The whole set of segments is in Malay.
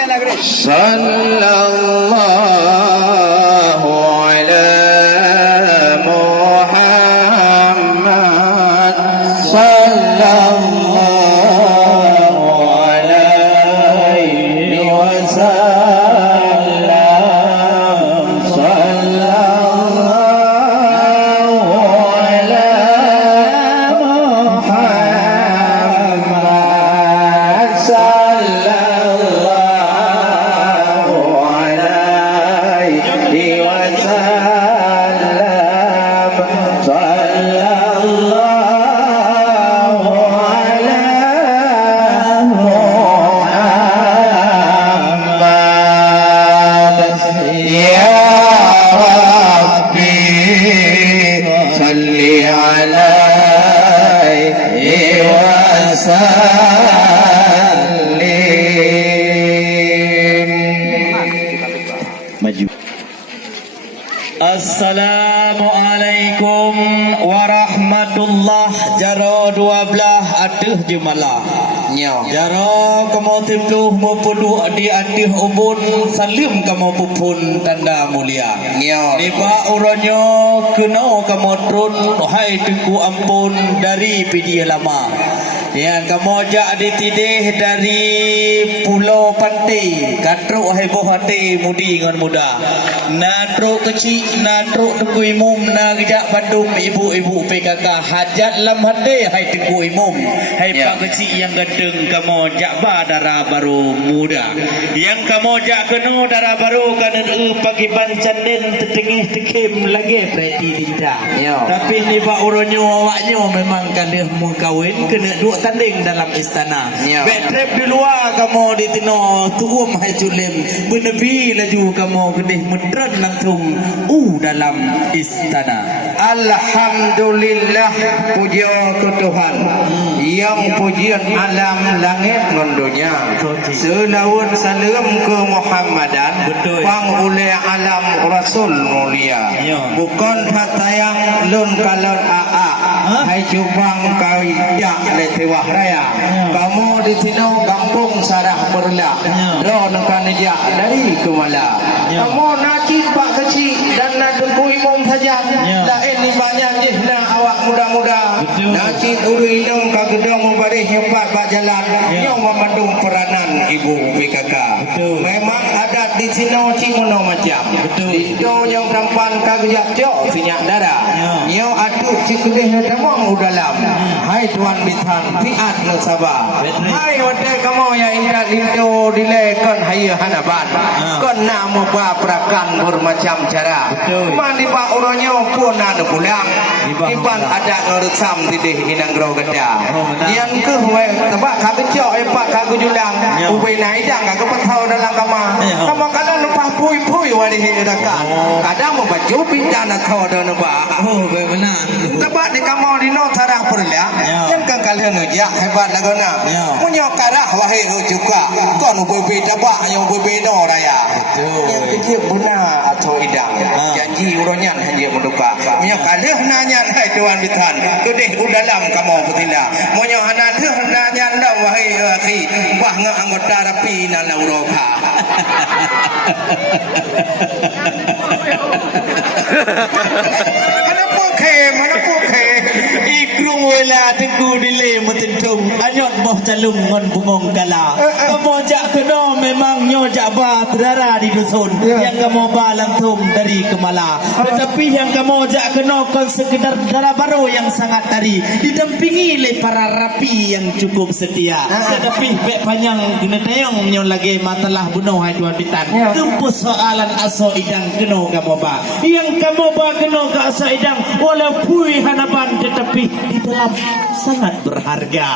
Sallallahu ala Muhammad. Sallallahu alaihi wasallam. Sallallahu ala Muhammad. Sallallahu alaihi wasallam. Sallallahu ala Muhammad. Ya Rabbi salli alaihi wasallim. Maju. Assalamualaikum warahmatullah. Jaro 12 aduh jemalah. Jaro kamu timluh mupuluh di adih ubun salim kamu pupun tanda mulia. Nipa uronyo keno kamu trun hai tungku ampun dari pidi lama. Yang kamu jak ditidih dari Pulau Pantai, katruk heboh hati mudi ngan muda. Natruk kecil, natruk tengku imum, na gejak Bandung ibu-ibu PKK. Hajat lam hati hai tengku imum. Hai pak kecil yang gendeng kamu jak ba darah baru muda. Yang kamu jak keno darah baru kanan pagi bancan den tetengih tekim lagi preti dinda. Tapi ni pak uronyo awaknya memang kalih mu kawin kena dua tanding dalam istana. Betrep di luar kamu di tino tuum hai julim benebi laju kamu gedih medran langsung dalam istana. Alhamdulillah, puja ke Tuhan yang pujian alam langit dan dunia. Selawat salam ke Muhammadan pang oleh alam Rasul mulia. Bukan hatayang lun kalon aa hai cubang kau jak letewah raya. Kamu di sini kampung Sarah Perla. Ro nangkan dia dari Kemala. Kamu nakik pak kecil dan nak tunggu imam saja. Lain ni banyak je nak awak muda-muda. Nakik urui dong ka gedong barih hebat bak jalan. Yang memandung peranan ibu PKK. Memang adat di sini cimono macam. Itu yang tampan ka gejak jok sinyak darah. Yang atuk cikulih demong udalam. Hai tuan bitan piat no sabar. Hai wadai kamu yang indah lindo dilekan hai hanaban. Kon namu ba prakan bermacam cara. Mandi pak uronyo pun ada pulang. Iban ada ngeresam tidih inang gro geda. Yang ke we tebak kagejok pak kagujulang. Ubay na idang kagepatau dalam kamar. Kamu kadang lupa pui-pui wali hidakan. Kadang mau baju pindah nak tahu dah nampak. Oh benar. Tebak di kamu di no tarah perlia. Yang kan kalian ngejak hebat lagu na. Punya karah wahai juga. Kau nu berbeda tebak yang berbeda raya. Yang kecil benar atau idang. Janji uronyan hanya menduka. Punya kalian nanya hai tuan bitan. Kedih udalam kamu petila. Punya anak dia nanya dah wahai akhi. Wah ngak anggota rapi na lauroka. Mana pokhe ikrung wela tengku dile metentung anyot boh calung ngon bungong kala kamu jak kena memang nyo jak ba terara di dusun yang kamu ba langsung dari Kemala tetapi yang kamu jak kena kon sekedar darah baru yang sangat tari didampingi oleh para rapi yang cukup setia tetapi bek panjang guna tayong nyo lagi matalah bunuh hai tuan bitan tempus soalan aso idang kena kamu ba yang kamu ba kena ke aso idang walaupun hanapan tetapi di dalam sangat berharga.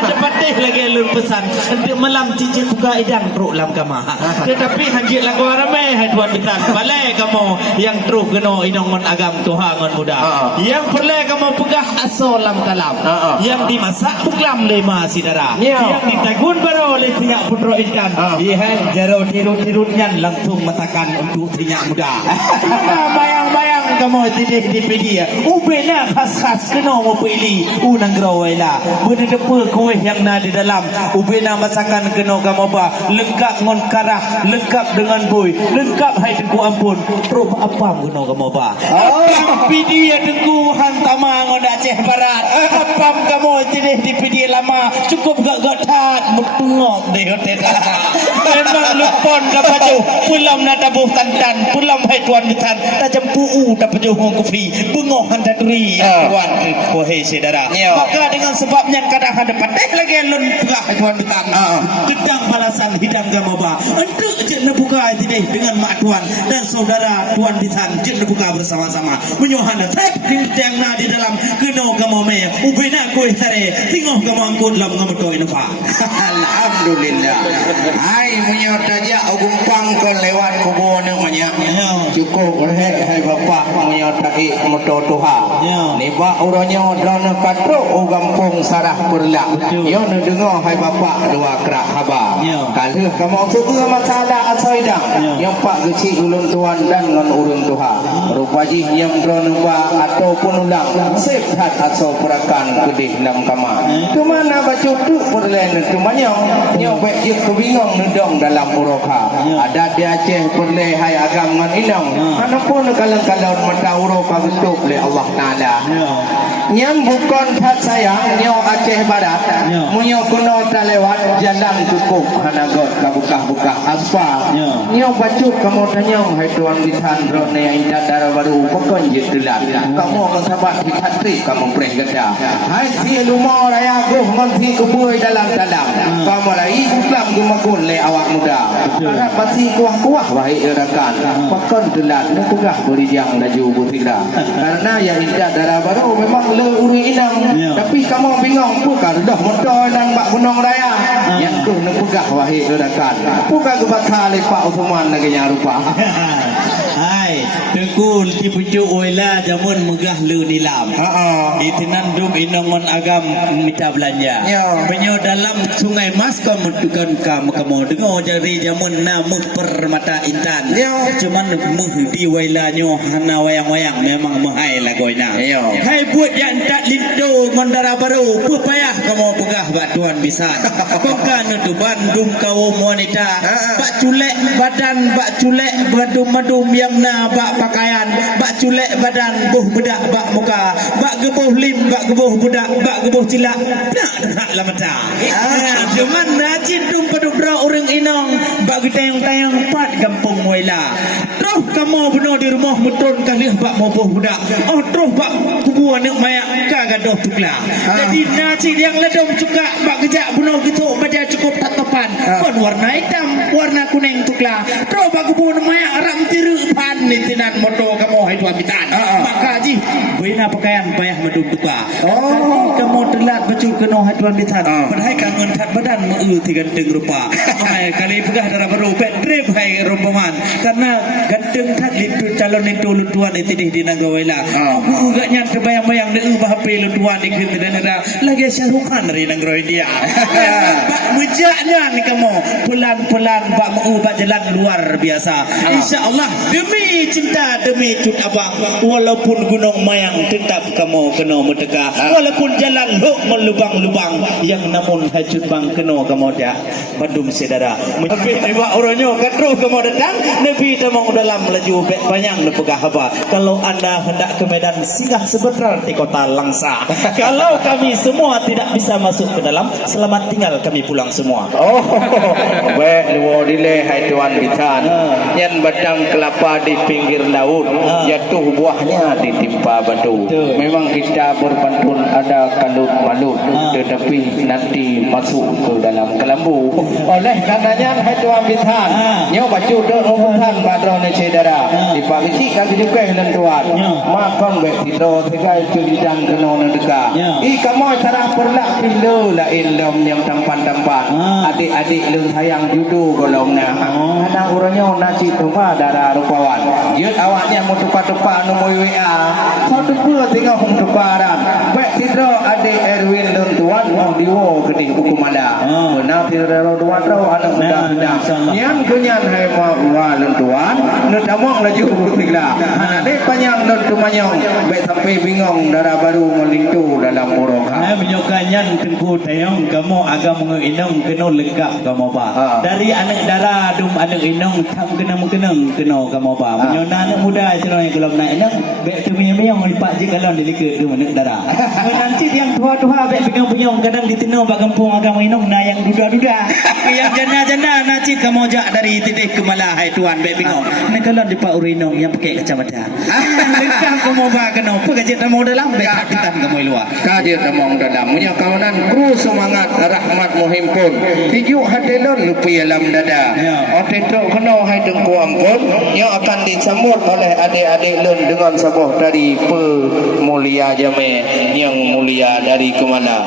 Ada patih lagi lun pesan untuk malam cincin buka idang teruk lam kamah. Tetapi hanjit lagu ramai hai tuan bitan. Balai kamu yang teruk kena idang mon agam Tuhan ngon muda. Yang perlai kamu pegah asal lam kalam. Yang dimasak buklam lema sidara. Yang ditagun baru oleh tinyak putro ikan. Ihan jaro tirut-tirutnya langsung matakan untuk tinyak muda. Bayang-bayang kamu tidak dipedia. Ubena khas-khas kena mau pilih. Unang grawela. Benda depa kuih yang na di dalam. Ubena masakan kena kamu apa? Lengkap ngon karah, lengkap dengan boy, lengkap hai tengku ampun. Terus apa kena kamu apa? Apa pedia tengku hantama ngon Aceh Barat. Apa kamu tidak dipedia lama. Cukup gak tat mutungok deh hotel. Memang lupon dapat jauh. Pulam na tabuh tantan, pulam hai tuan bitan. Tajam puu dapat jauh kopi. Bungoh handa duri tuan. Wahai saudara. Maka dengan sebabnya kadang ada patah lagi alun pegah tuan bitan. Gedang balasan hidang gamaba. Untuk je nak buka tidak dengan mak tuan dan saudara tuan bitan je nak buka bersama-sama. Menyohana tep yang na di dalam keno gamame. Ubena koi tare. Tengok gamam angkut lam ngametoi nafa. Alhamdulillah. Hai menyot aja gumpang ke lewat kubur ni banyak. Cukup hai bapak menyot lagi moto tuha. Ni ba uranya dan katro gampung sarah perlak. Yo nak dengar hai bapak dua kerak khabar. Kalau kamu suka masalah asoidang yang pak kecil ulun tuan dan ngan urun tuha. Rupaji yang drone ba ataupun ulang sep hat aso perakan kedih nam kama. Tu mana baca tu perlen tu manyong nyo bek je kebingong nedong dalam uroka. Ada di Aceh perle hai agam ngan inang. Manapun kalau mata uroka betul oleh Allah Taala. Nyam bukan hat sayang nyo Aceh Barat. Munyo kuno ta lewat jalan cukup hanagot buka-buka aspal. Nyo baca kamu tanya hai tuan bitan drone yang indah darah baru pokon je telat. Kamu akan sabar di hatri kamu preh gada. Hai si lumau raya go ngonti kubur dalam-dalam. Kamu lagi Islam gumakun le awak muda. Harap pasti kuah-kuah wahai rakan. Pokon telat ni pegah berijang laju butira. Karena yang indah darah baru memang le uri inang. Tapi kamu bingung pukar dah motor dan bak gunung raya. Yang tu ni pegah wahai rakan. Pukar kebatah lepak Uthman lagi yang rupa. Hai, tengkul ti pucuk oila jamun megah lu nilam. Itinan dum inongon agam minta belanja. Penyo dalam sungai mas kau mentukan kamu dengar jari jamun na per mata intan. Cuman di oila nyo hana wayang-wayang memang mahai lah goina. Hai buat yang tak lindo mandara baru pupayah kamu pegah batuan bisa. Kau kan tu Bandung kaum wanita. Bak culek badan, bak culek badum-madum yang na bak pakaian, bak culek badan, buh bedak bak muka, bak gebuh lim, bak gebuh budak, bak gebuh cilak. Tak lah mata. Cuman rajin dum padubra orang inong, bak getayang-tayang pat gampung waila. Terus kamu benar di rumah mutun kali bak moboh budak. Oh terus bak kubuan yang mayak kagadoh tukla. Jadi nasi yang ledom cuka bak gejak benar gitu baca cukup tatapan. Kon warna hitam, warna kuning tukla. Terus bak kubuan mayak ram tiru pan nintinan moto kamu hai tuan bitan. Maka ji bina pakaian bayah madum tuka. Kamu telat baju kena hai tuan bitan. Padahal kangen tat badan meu ti ganteng rupa. Hai kali pegah darah baru pet trip hai rombongan. Karena ganteng tat litu calon itu lutuan itu di nagawela. Aku agaknya terbayang-bayang deu bahpe lutuan di negara lagi syarukan dari negara India. Bak mujaknya ni kamu pelan-pelan bak meu bak jalan luar biasa. Insya-Allah demi cinta demi cut abang walaupun gunung mayang tetap kamu kena merdeka walaupun jalan hok melubang-lubang yang namun hajut bang kena kamu dia bandum saudara tapi tiba orangnya katro kamu datang Nabi tamang dalam laju banyak nepegah apa kalau anda hendak ke Medan singgah sebentar di kota Langsa kalau kami semua tidak bisa masuk ke dalam selamat tinggal kami pulang semua baik luar dile hai tuan bitan yang badang kelapa di pinggir laut jatuh buahnya ditimpa batu. Memang kita berpantun ada kalut malut tetapi nanti masuk ke dalam kelambu. Oleh karenanya hai tuan bitan nyo bacu dak umutan badron cedera di pagi kaki juga lan tuan makan bek tido tegai curidan kena deka i kamu cara perlak pilu lain lom yang tampan-tampan adik-adik lu sayang judu golongna ada urangnya nasi tupa darah rupawan dia awaknya mau tupa-tupa nomor WA satu pula tinggal hong tuparan bek tido adik Erwin dan tuan mau diwo kedih hukumada benar tido tuan anak muda yang kunyan hai mau dan tuan damang laju tinglah. Anak dia panjang dan tumanyong. Baik sampai bingung darah baru melintu dalam muroka. Menyokannya tengku tayong kamu agak menginong kena lengkap kamu ba. Dari anak darah dum anak inong tam kena kamu ba. Menyona anak muda cina yang kalau nak inong baik tu miang lipat je kalau dia ke dum anak darah. Nanti yang tua-tua baik pegang kadang di tenau bak kampung agak menginong na yang duda-duda. Yang jana-jana nanti kamu jak dari titik ke malah hai tuan baik bingung. Nak kalau di Pak Urinong yang pakai kacamata. Lengkap kamu ba kena apa kajet kamu dalam baik kita kamu luar. Kadir damang dalam punya kawanan kru semangat rahmat muhimpun tijuk hadilan lupi alam dada otetok kena hai dengku ampun yang akan disambut oleh adik-adik lun dengan sebuah dari pemulia jame yang mulia dari kemana